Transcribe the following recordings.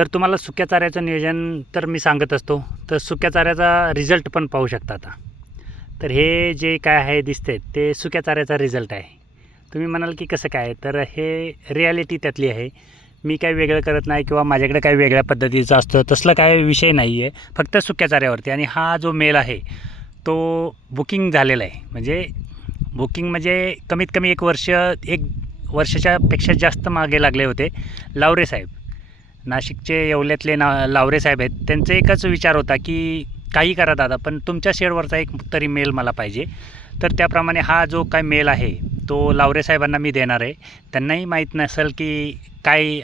तर तुम्हाला सुक्या चाऱ्याचं नियोजन तर मी सांगत असतो, तर सुक्या चाऱ्याचा रिझल्ट पण पाहू शकता आता. तर हे जे काय आहे दिसते ते सुक्या चाऱ्याचा रिझल्ट आहे. तुम्ही म्हणाल की कसं काय, तर हे रिॲलिटी त्यातली आहे. मी काय वेगळं करत नाही किंवा माझ्याकडे काही वेगळ्या पद्धतीचं असतं तसलं काय विषय नाही आहे, फक्त सुक्या चाऱ्यावरती. आणि हा जो मेल आहे तो बुकिंग झालेला आहे. म्हणजे कमीत कमी एक वर्षाच्या पेक्षा जास्त मागे लागले होते. लावरे साहेब, नाशिकचे येवल्यातले लावरे साहेब आहेत. त्यांचा एकच विचार होता की काही करा दादा, पण तुमच्या शेडवरचा एक तरी मेल मला पाहिजे. तर त्याप्रमाणे हा जो काय मेल आहे तो लावरे साहेबांना मी देणार आहे. त्यांनाही माहीत नसेल की काय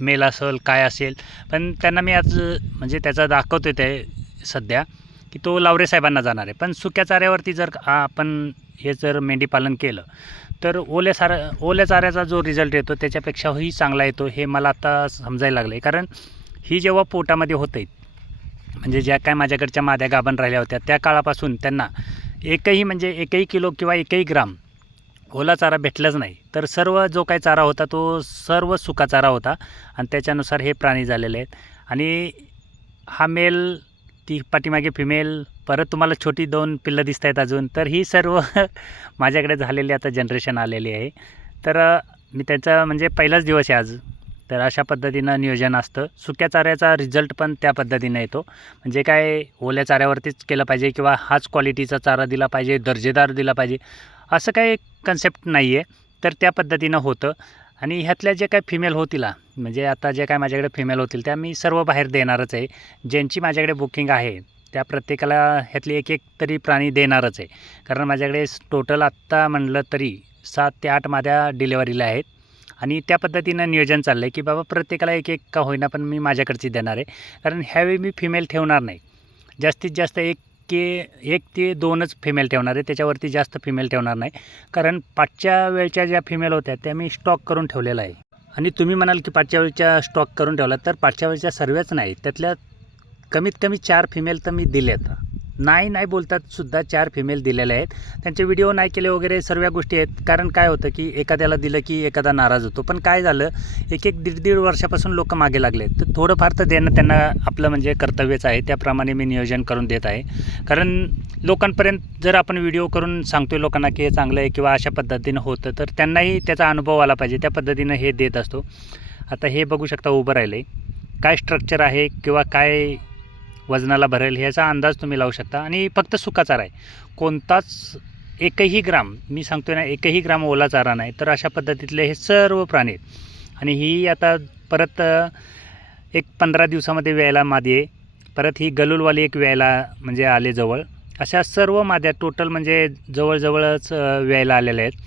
मेल असेल काय असेल, पण त्यांना मी आज म्हणजे त्याचा दाखवतो ते सध्या की तो लावरे साहेबांना जाणार आहे. पण सुक्या चाऱ्यावरती जर आपण हे जर मेंढीपालन केलं तर ओल्या चाऱ्याचा जो रिझल्ट येतो त्याच्यापेक्षाही चांगला येतो, हे मला आता समजायला लागलं आहे. कारण ही जेव्हा पोटामध्ये होते, म्हणजे ज्या काय माझ्याकडच्या माद्या गाभण राहिल्या होत्या त्या काळापासून त्यांना एकही किलो किंवा एकही ग्राम ओला चारा भेटलाच नाही. तर सर्व जो काही चारा होता तो सर्व सुका चारा होता आणि त्याच्यानुसार हे प्राणी झालेले आहेत. आणि हा मेल, ती पाठीमागे फिमेल, परत तुम्हाला छोटी 2 पिल्लं दिसत आहेत अजून. तर ही सर्व माझ्याकडे झालेली आता जनरेशन आलेली आहे. तर मी त्याचा म्हणजे पहिलाच दिवस आहे आज. तर अशा पद्धतीनं नियोजन असतं. सुक्या चाऱ्याचा रिझल्ट पण त्या पद्धतीनं येतो. म्हणजे काय ओल्या चाऱ्यावरतीच केलं पाहिजे किंवा हाच क्वालिटीचा चारा दिला पाहिजे, दर्जेदार दिला पाहिजे, असं काही कन्सेप्ट नाही आहे. तर त्या पद्धतीनं होतं. आणि ह्यातल्या जे काही फिमेल होतील, म्हणजे आता जे काय माझ्याकडे फिमेल होतील त्या मी सर्व बाहेर देणारच आहे. ज्यांची माझ्याकडे बुकिंग आहे त्या प्रत्येकाला ह्यातली एक तरी प्राणी देणारच आहे. कारण माझ्याकडे टोटल आत्ता म्हणलं तरी 7 ते 8 माद्या डिलेवरीला आहेत. आणि त्या पद्धतीनं नियोजन चाललं आहे की बाबा प्रत्येकाला एक का होईना पण मी माझ्याकडची देणार आहे. कारण ह्यावेळी मी फिमेल ठेवणार नाही. जास्तीत जास्त 1 ते 2च फिमेल ठेवणार आहे, त्याच्यावरती जास्त फिमेल ठेवणार नाही. कारण पाचच्या वेळच्या ज्या फिमेल होत्या त्या मी स्टॉक करून ठेवलेला आहे. आणि तुम्ही म्हणाल की पाचच्या वेळच्या स्टॉक करून ठेवला, तर पाचच्या वेळच्या सर्वच नाही, त्यातल्या कमीत कमी 4 फिमेल तर मी दिल्यात. नाही बोलतात सुद्धा 4 फिमेल दिलेल्या आहेत. त्यांचे व्हिडिओ नाही केले वगैरे सर्व गोष्टी आहेत. कारण काय होतं की एखाद्याला दिलं की एखादा नाराज होतो. पण काय झालं, दीड वर्षापासून लोक मागे लागले, तर थोडंफार तर देणं त्यांना आपलं म्हणजे कर्तव्यच आहे. त्याप्रमाणे मी नियोजन करून देत आहे. कारण लोकांपर्यंत जर आपण व्हिडिओ करून सांगतोय लोकांना की हे चांगलं आहे किंवा अशा पद्धतीनं होतं, तर त्यांनाही त्याचा अनुभव आला पाहिजे. त्या पद्धतीनं हे देत असतो. आता हे बघू शकता उभं राहिलं आहे, काय स्ट्रक्चर आहे किंवा काय वजनाला भरेल ह्याचा अंदाज तुम्ही लावू शकता. आणि फक्त सुका चारा आहे, कोणताच एकही ग्राम, मी सांगतोय ना, एकही ग्राम ओला चारा नाही. तर अशा पद्धतीतले हे सर्व प्राणी आहेत. आणि ही आता परत एक 15 दिवसामध्ये व्यायला मादी आहे. परत ही गलुलवाली एक व्यायला म्हणजे आले जवळ. अशा सर्व माद्या टोटल म्हणजे जवळजवळच व्यायला आलेल्या आहेत.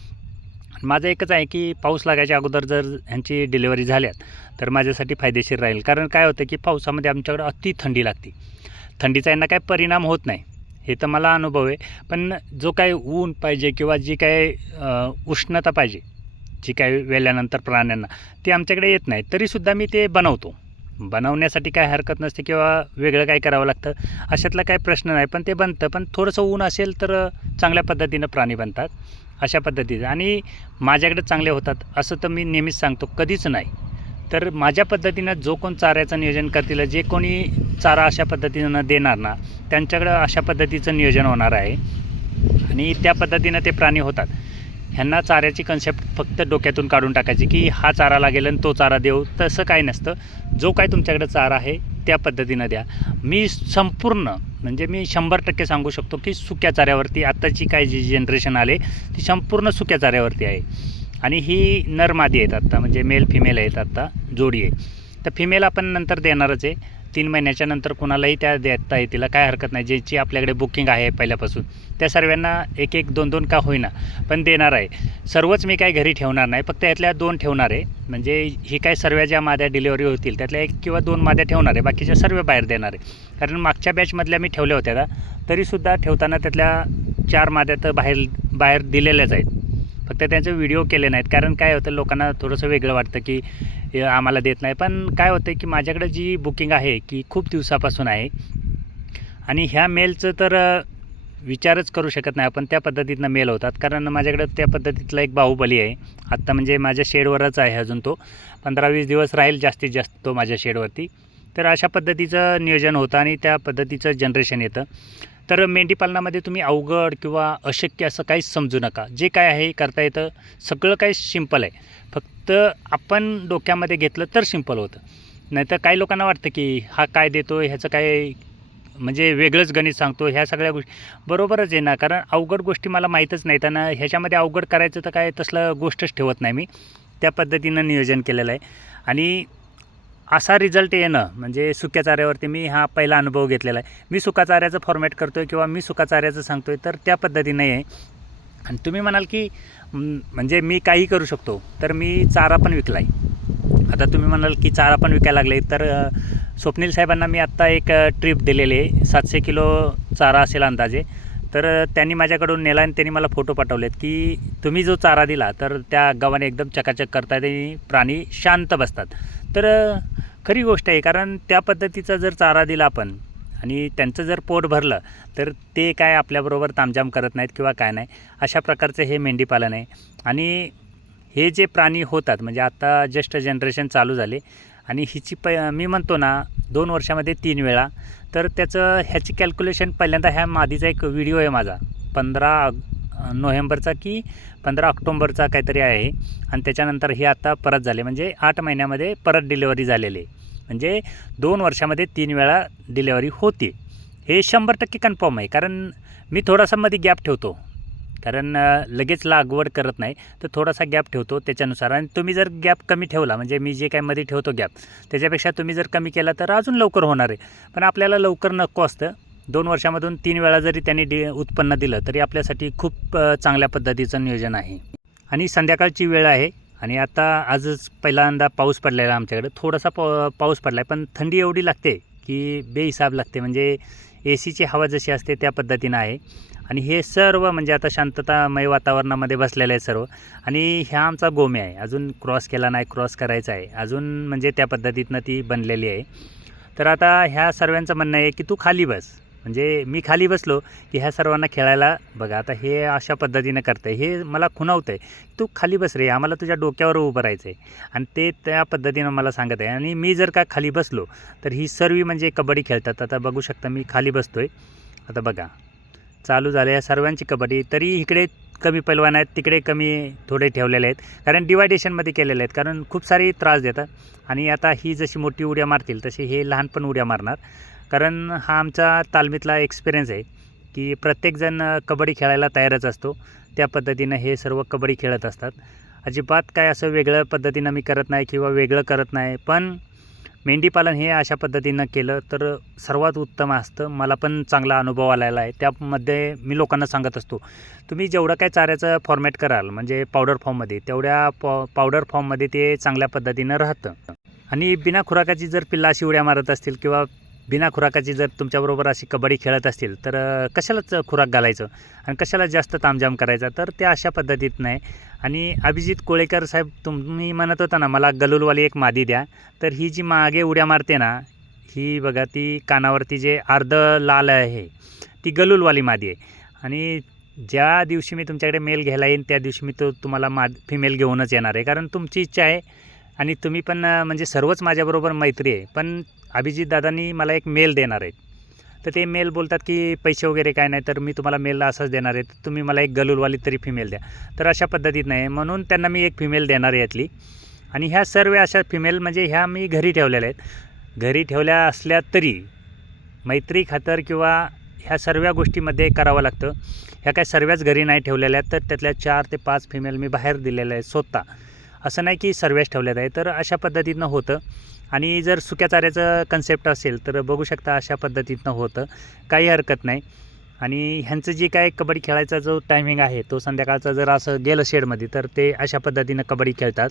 माझं एकच आहे की पाऊस लागायच्या अगोदर जर ह्यांची डिलिव्हरी झाल्यात तर माझ्यासाठी फायदेशीर राहील. कारण काय होतं की पावसामध्ये आमच्याकडं अति थंडी लागते. थंडीचा यांना काय परिणाम होत नाही, हे तर मला अनुभव आहे. पण जो काय ऊन पाहिजे किंवा जी काय उष्णता पाहिजे, जी काय वेल्यानंतर प्राण्यांना, ते आमच्याकडे येत नाही. तरीसुद्धा मी ते बनवतो. बनवण्यासाठी काय हरकत नसते किंवा वेगळं काय करावं लागतं अशातला काय प्रश्न नाही. पण ते बनतं. पण थोडंसं ऊन असेल तर चांगल्या पद्धतीनं प्राणी बनतात अशा पद्धतीचं. आणि माझ्याकडे चांगले होतात असं तर मी नेहमीच सांगतो, कधीच नाही. तर माझ्या पद्धतीनं जो कोण चाऱ्याचं नियोजन करतील, जे कोणी चारा अशा पद्धतीनं देणार ना, त्यांच्याकडं अशा पद्धतीचं नियोजन होणार आहे आणि त्या पद्धतीनं ते प्राणी होतात. ह्यांना चाऱ्याची कन्सेप्ट फक्त डोक्यातून काढून टाकायची की हा चारा लागेल आणि तो चारा देऊ, तसं काय नसतं. जो काय तुमच्याकडे चारा आहे त्या पद्धतीनं द्या. मी संपूर्ण म्हणजे मी 100% सांगू शकतो की सुक्या चाऱ्यावरती आत्ताची काय जी जनरेशन आले ती संपूर्ण सुक्या चाऱ्यावरती आहे. आणि ही नर मादी आहेत आत्ता, म्हणजे मेल फिमेल आहेत आत्ता, जोडी आहे. तर फिमेल आपण नंतर देणारच आहे. 3 महिन्याच्या नंतर कुणालाही त्या देता येतील, काय हरकत नाही. ज्याची आपल्याकडे बुकिंग आहे पहिल्यापासून त्या सर्वांना 1 2 का होईना पण देणार आहे. सर्वच मी काय घरी ठेवणार नाही, फक्त यातल्या 2 ठेवणार आहे. म्हणजे ही काय सर्व ज्या माद्या डिलिव्हरी होतील त्यातल्या 1 किंवा 2 माद्या ठेवणार आहे, बाकीच्या सर्व बाहेर देणार आहे. कारण मागच्या बॅचमधल्या मी ठेवल्या होत्या तरीसुद्धा ठेवताना त्यातल्या 4 माद्या तर बाहेर दिलेल्याच आहेत. फक्त त्यांचे व्हिडिओ केले नाहीत. कारण काय होतं, लोकांना थोडंसं वेगळं वाटतं की आम्हाला देत नाही. पण काय होतं की माझ्याकडे जी बुकिंग आहे की खूप दिवसापासून आहे. आणि ह्या मेलचं तर विचारच करू शकत नाही आपण, त्या पद्धतीनं मेल होतात. कारण माझ्याकडं त्या पद्धतीतला एक बाहुबली आहे आत्ता, म्हणजे माझ्या शेडवरच आहे अजून तो. 15-20 दिवस राहील जास्तीत जास्त तो माझ्या शेडवरती. तर अशा पद्धतीचं नियोजन होतं आणि त्या पद्धतीचं जनरेशन येतं. तर मेंढीपालनामध्ये तुम्ही अवघड किंवा अशक्य असं काहीच समजू नका. जे काय आहे करता येतं, सगळं काही सिंपल आहे. फक्त आपण डोक्यामध्ये घेतलं तर सिंपल होतं. नाहीतर काही लोकांना वाटतं की हा काय देतो, ह्याचं काय म्हणजे वेगळंच गणित सांगतो, ह्या सगळ्या गोष्टी बरोबरच आहे ना. कारण अवघड गोष्टी मला माहीतच नाहीत आणि ह्याच्यामध्ये अवघड करायचं तर काय तसलं गोष्टच ठेवत नाही मी. त्या पद्धतीनं नियोजन केलेलं आहे आणि असा रिझल्ट येणं म्हणजे सुक्या चाऱ्यावरती मी हा पहिला अनुभव घेतलेला आहे. मी सुका चाऱ्याचं फॉर्मॅट करतो आहे किंवा मी सुका चाऱ्याचं सांगतो आहे, तर त्या पद्धतीनं आहे. आणि तुम्ही म्हणाल की म्हणजे मी काही करू शकतो, तर मी चारा पण विकला आहे. आता तुम्ही म्हणाल की चारा पण विकायला लागले, तर स्वप्नील साहेबांना मी आत्ता एक ट्रिप दिलेली आहे. 700 किलो चारा असेल अंदाजे. तर त्यांनी माझ्याकडून नेला आणि त्यांनी मला फोटो पाठवलेत की तुम्ही जो चारा दिला तर त्या गव्हाणे एकदम चकाचक करतात आणि प्राणी शांत बसतात. तर खरी गोष्ट आहे, कारण त्या पद्धतीचा जर चारा दिला आपण आणि त्यांचं जर पोट भरलं तर ते काय आपल्याबरोबर तामझाम करत नाहीत किंवा काय नाही. अशा प्रकारचं हे मेंढीपालन आहे. आणि हे जे प्राणी होतात म्हणजे आता जस्ट जनरेशन चालू झाले आणि हिची मी म्हणतो ना 2 वर्षामध्ये 3 वेळा. तर ह्याची कॅल्क्युलेशन पहिल्यांदा ह्या मादीचा एक व्हिडिओ आहे माझा 15 नोव्हेंबरचा की 15 ऑक्टोंबरचा काहीतरी आहे. आणि त्याच्यानंतर हे आता परत झाले, म्हणजे 8 महिन्यामध्ये परत डिलेवरी झालेली आहे. म्हणजे 2 वर्षामध्ये 3 वेळा डिलेवरी होते. हे 100% कन्फर्म आहे. कारण मी थोडासा मध्ये गॅप ठेवतो, कारण लगेच लागवड करत नाही, तर थोडासा गॅप ठेवतो त्याच्यानुसार. आणि तुम्ही जर गॅप कमी ठेवला, म्हणजे मी जे काय मध्ये ठेवतो गॅप, त्याच्यापेक्षा तुम्ही जर कमी केला तर अजून लवकर होणार आहे. पण आपल्याला लवकर नको असतं. 2 वर्षामधून 3 वेळा जरी त्यांनी उत्पन्न दिलं तरी आपल्यासाठी खूप चांगल्या पद्धतीचं नियोजन आहे. आणि संध्याकाळची वेळ आहे आणि आता आजच पहिल्यांदा पाऊस पडलेला आमच्याकडे. थोडासा पाऊस पडला आहे, पण थंडी एवढी लागते की बेहिसाब लागते. म्हणजे AC ची हवा जशी असते त्या पद्धतीनं आहे. आणि हे सर्व म्हणजे आता शांततामय वातावरणामध्ये बसलेलं आहे सर्व. आणि ह्या आमचा गोम्या आहे, अजून क्रॉस केला नाही, क्रॉस करायचा आहे अजून, म्हणजे त्या पद्धतीनं ती बनलेली आहे. तर आता ह्या सर्वांचं म्हणणं आहे की तू खाली बस. म्हणजे मी खाली बसलो की ह्या सर्वांना खेळायला बघा. आता हे अशा पद्धतीनं करतं आहे, हे मला खुणावतं आहे. तू खाली बस रे, आम्हाला तुझ्या डोक्यावर उभं राहायचं आहे. आणि ते त्या पद्धतीनं मला सांगत आहे. आणि मी जर का खाली बसलो तर ही सर्व म्हणजे कबड्डी खेळतात. आता बघू शकता मी खाली बसतो आहे. आता बघा चालू झालं या सर्वांची कबड्डी. तरी इकडे कमी पैलवान आहेत, तिकडे कमी थोडे ठेवलेले आहेत, कारण डिवायडेशनमध्ये केलेले आहेत. कारण खूप सारी त्रास देतात. आणि आता ही जशी मोठी उड्या मारतील तशी हे लहान पण उड्या मारणार. कारण हा आमचा तालमीतला एक्सपिरियन्स आहे की प्रत्येकजण कबड्डी खेळायला तयारच असतो. त्या पद्धतीनं हे सर्व कबड्डी खेळत असतात. अजिबात काय असं वेगळं पद्धतीनं मी करत नाही किंवा वेगळं करत नाही. पण मेंढीपालन हे अशा पद्धतीनं केलं तर सर्वात उत्तम असतं. मला पण चांगला अनुभव आलेला आहे. त्यामध्ये मी लोकांना सांगत असतो, तुम्ही जेवढं काय चाऱ्याचं फॉर्मॅट कराल म्हणजे पावडर फॉर्ममध्ये, तेवढ्या पावडर फॉर्ममध्ये ते चांगल्या पद्धतीनं राहतं. आणि बिना खुराकाची जर पिल्ला अशी उड्या मारत असतील किंवा बिना खुराकाची जर तुमच्याबरोबर अशी कबड्डी खेळत असतील तर कशालाच खुराक घालायचं आणि कशाला जास्त तामझाम करायचा. तर ते अशा पद्धतीत नाही. आणि अभिजित कोळेकर साहेब, तुम्ही म्हणत होता ना मला गलुलवाली एक मादी द्या, तर ही जी मागे उड्या मारते ना, ही बघा ती कानावरती जे अर्ध लाल आहे ती गलुलवाली मादी आहे. आणि ज्या दिवशी मी तुमच्याकडे मेल घ्यायला येईन त्या दिवशी मी तुम्हाला फिमेल घेऊनच येणार आहे. कारण तुमची इच्छा आहे आणि तुम्ही पण म्हणजे सर्वच माझ्याबरोबर मैत्री आहे. पण अभिजित दादांनी मला एक मेल देणार आहेत. तर ते मेल बोलतात की पैसे वगैरे काय नाही, तर मी तुम्हाला मेलला असंच देणार आहे, तर तुम्ही मला एक गलुलवाली तरी फिमेल द्या. तर अशा पद्धतीत नाही, म्हणून त्यांना मी एक फिमेल देणार आहे यातली. आणि ह्या सर्व अशा फिमेल म्हणजे ह्या मी घरी ठेवलेल्या आहेत. घरी ठेवल्या असल्या तरी मैत्री खातर किंवा ह्या सर्व गोष्टीमध्ये करावं लागतं. ह्या काय सर्वच घरी नाही ठेवलेल्या आहेत, तर त्यातल्या 4 ते 5 फिमेल मी बाहेर दिलेल्या आहेत स्वतः. असं नाही की सर्वच ठेवल्यात आहे. तर अशा पद्धतीनं होतं. आणि जर सुक्या चाऱ्याचं कन्सेप्ट असेल तर बघू शकता अशा पद्धतीनं होतं, काही हरकत नाही. आणि ह्यांचं जे काय कबड्डी खेळायचा जो टायमिंग आहे तो संध्याकाळचा जर असं गेलं शेडमध्ये तर ते अशा पद्धतीनं कबड्डी खेळतात.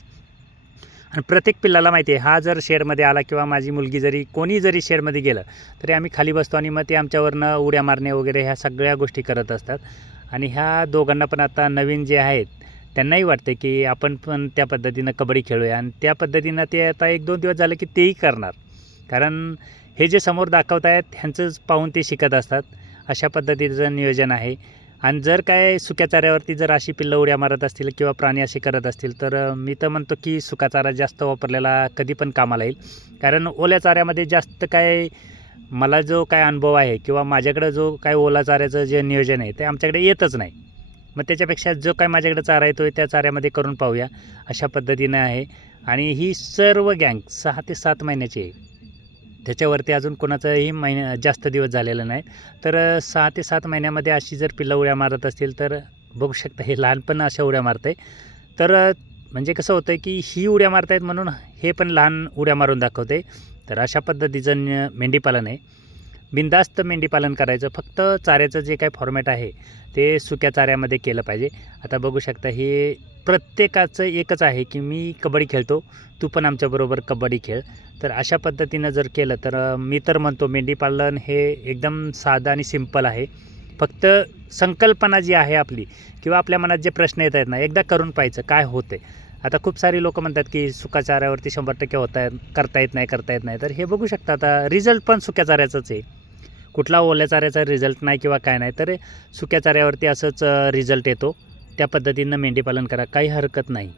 आणि प्रत्येक पिल्लाला माहिती आहे, हा जर शेडमध्ये आला किंवा माझी मुलगी जरी कोणी जरी शेडमध्ये गेलं तरी आम्ही खाली बसतो आणि मग ते आमच्यावरनं उड्या मारणे वगैरे ह्या सगळ्या गोष्टी करत असतात. आणि ह्या दोघांना पण आता नवीन जे आहेत त्यांनाही वाटते की आपण पण त्या पद्धतीनं कबड्डी खेळूया. आणि त्या पद्धतीनं ते आता 1-2 दिवस झाले की तेही करणार. कारण हे जे समोर दाखवत आहेत ह्यांचंच पाहून ते शिकत असतात. अशा पद्धतीचं नियोजन आहे. आणि जर काय सुक्या चाऱ्यावरती जर अशी पिल्लं उड्या मारत असतील किंवा प्राणी असे करत असतील तर मी तर म्हणतो की सुका चारा जास्त वापरलेला कधी पण कामाला येईल. कारण ओल्या चाऱ्यामध्ये जास्त काय मला जो काय अनुभव आहे किंवा माझ्याकडं जो काय ओला चाऱ्याचं जे नियोजन आहे ते आमच्याकडे येतच नाही. मग त्याच्यापेक्षा जो काय माझ्याकडे चारा येतो त्या चाऱ्यामध्ये करून पाहूया अशा पद्धतीनं आहे. आणि ही सर्व गँग 6 ते 7 महिन्याची आहे. त्याच्यावरती अजून कोणाचाही जास्त दिवस झालेला नाही. तर 6 ते 7 महिन्यामध्ये अशी जर पिल्लं उड्या मारत असतील तर बघू शकता हे लहानपण अशा उड्या मारत आहे. तर म्हणजे कसं होतं आहे की ही उड्या मारत आहेत म्हणून हे पण लहान उड्या मारून दाखवते. तर अशा पद्धतीचं मेंढीपालन आहे. बिनधास्त मेंढीपालन करायचं. फक्त चाऱ्याचं जे काही फॉर्मॅट आहे ते सुक्या चाऱ्यामध्ये केलं पाहिजे. आता बघू शकता हे प्रत्येकाचं एकच आहे की मी कबड्डी खेळतो, तू पण आमच्याबरोबर कबड्डी खेळ. तर अशा पद्धतीनं जर केलं तर मी तर म्हणतो मेंढीपालन हे एकदम साधं आणि सिंपल आहे. फक्त संकल्पना जी आहे आपली किंवा आपल्या मनात जे प्रश्न येत आहेत ना एकदा करून पाहायचं काय होतं आहे. आता खूप सारी लोकं म्हणतात की सुक्या चाऱ्यावरती 100% करता येत नाही. तर हे बघू शकता आता रिझल्ट पण सुक्या चाऱ्याचाच आहे. कुठला ओल्या चाऱ्याचा रिझल्ट नाही किंवा काय नाही. तर सुक्या चाऱ्यावरती असंच रिझल्ट येतो. त्या पद्धतीनं मेंढीपालन करा, काही हरकत नाही.